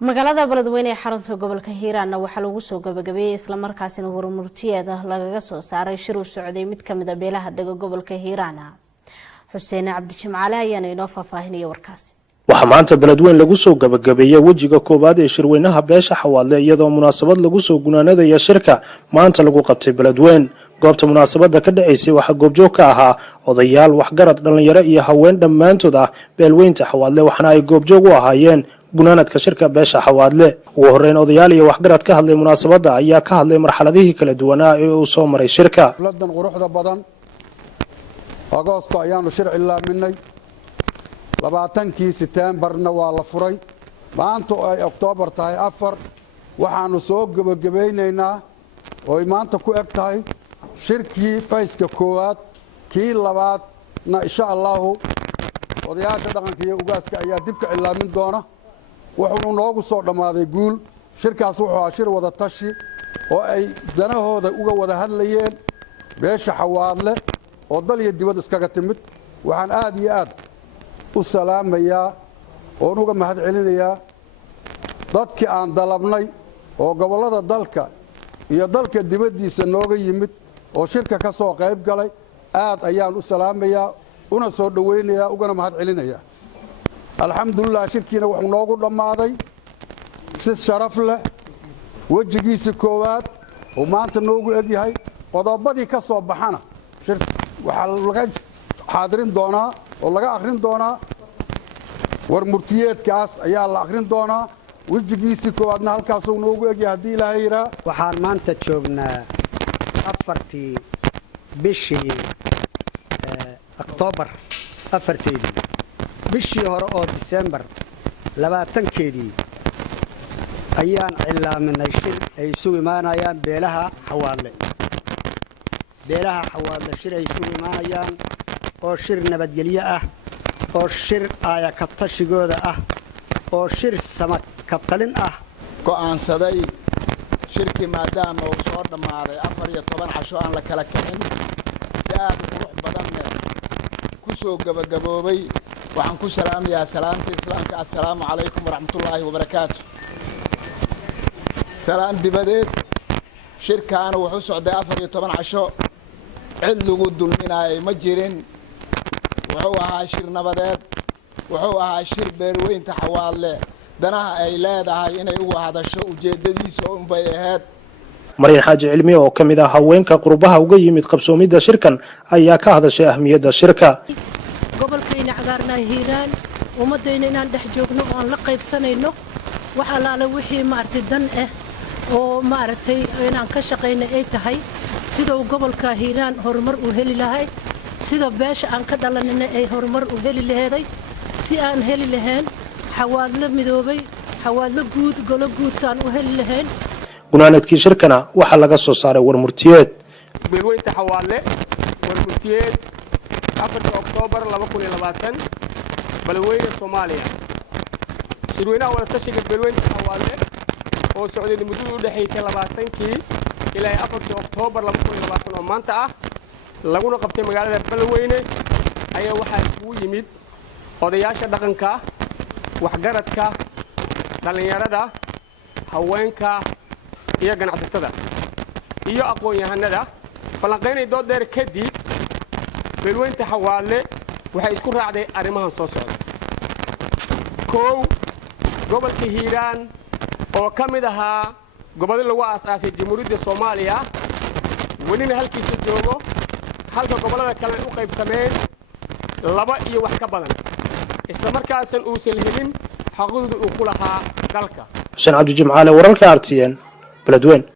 magaalada Beledweyne ee xarunta gobolka Hiiraan waxa lagu soo gabagabeeyay isla markaasina warmurtiyeeda lagaga soo saaray shir u socday mid kamid ah beelaha dega gobolka Hiiraan. Xuseen Cabdi Jimcaale ayaa inoo faahfaahinaya warkaas. waxa maanta Beledweyne lagu soo gabagabeeyay wajiga koobaad ee shirweynaha beesha Xawaadle iyadoo munaasabad lagu soo gunaanadaya shirka maanta lagu qabtay Beledweyne. goobta munaasabada ka dhaceysay waxa goobjoog ka ahaa odayaal waxgarad dhalinyaro iyo haween dhamaantood ah beelweynta Xawaadle waxana ay goobjoog u ahaayeen gunaanadka shirka beesha Xawaadle. ugu horeyn odayaal iyo waxgarad ka hadlay munaasabada ayaa ka hadlay marxaladihii kala duwanaa ee uu soo maray shirka. ladan quruxda badan agoosto ayaanu shirci laaminay 20 Septembarna waa la furay maanta oo ay October tahay 4 waxaanu soo gabagabeynaynaa oo maanta ku eg tahay shirkii fayska koowaad kii labaadna insha Allah odayaasha dhaqanka iyo ugaaska ayaa dib ka cilaamin doona wuxuu noogu soo dhamaaday guul shirkaas wuxuu ahaa shir wada tashi oo ay danahooda uga wada hadlayeen beesha Xawaadle oo dal iyo dibad iskaga timid waxaan aad iyo aad u salaamayaa oo uga mahad celinayaa dadkii aan dalabnay oo gobolada dalka iyo dalka dibadiisa nooga yimid oo shirka ka soo qayb galay aad ayaan u salaamayaa una soo dhaweynayaa ugana mahad celinayaa alxamdulillah shirkiina wuxuu noogu dhamaaday si sharaf leh wajigiisa koowaad oo maanta noogu eg yahay qodobadii ka soo baxana shir waxa laga xaadirin doonaa oo laga akhrin doonaa warmurtiyeedkaas ayaa la akhrin doonaa wajigiisa koowaadna halkaas uu noogu eg yahay hadii Ilaahay yiraahdo. waxaan maanta joognaa 4tii bishii October 4teedii bishii hore oo December 20keedii ayaan cilaaminay shir ay isugu imaanayaan beelaha Xawaadle shir ay isugu imaanayaan oo shir nabadgelyo ah oo shir aaya ka tashigooda ah oo shir samad ka talin ah go'aansaday shirkii maadaama uu soo dhamaaday 14 casho aan la kala kicin si aad u qurux badan ku soo gabagaboobay waxaan ku salaamayaa salaamta islaamka assalaamu calaykum waraxmatullaahi wabarakaatuh. salaam dibadeed shirkaana wuxuu socday 14 casho cid lagu dulminaayay ma jirin wuxuu ahaa shir nabadeed wuxuu ahaa shir beelweynta Xawaadle danaha ay leedahay inay ugu hadasho ujeedadiisa oo bay ahayd. Mariin Xaaji Cilmi oo kamid ah haweenka qurbaha uga yimid qabsoomida shirkan ayaa ka hadashay ahmiyadda shirka. gobolkayna cagaarna Hiiraan umadayna inaan dhex joogno oo aan la qaybsanayno waxa la wixii maartay dan ah oo maartay inaan ka shaqeyno ay tahay sida gobolka Hiiraan horumar u heli lahayd sida beesha aan ka dhalanay ay horumar u heli lahayd si aan heli lahayn Xawaadle midoobay Xawaadle guud golo guud saan u heli lahayn. gunaanadkii shirkana waxa laga soo saaray warmurtiyeed beelweynta Xawaadle warmurtiyeed 4 October 2020 Beledweyne Soomaaliya shirweynaha wada tashiga beelweynta Xawaadle oo socday muddo u dhaxaysay 20kii ilaa 4 October 2020 oo maanta ah laguna qabtay magaalada Beledweyne ayaa waxa uu yimid odayaasha dhaqanka waxgaradka dhalinyarada haweenka iyo ganacsatada iyo aqoon-yahanada falanqeynay dood dheer kadib beelweynta Xawaadle waxay isku raacday arrimahan soo socda. gobolka Hiiraan oo kamid ahaa gobolada lagu aasaasay Jamhuuriyadda Soomaaliya welina halkiisa joogo halka gobolada kale u qaybsameen laba iyo wax ka badan isla markaasan uu helin xaqooda uu ku lahaa dalka. Xuseen Cabdi Jimcaale wararka RTN Beledweyne.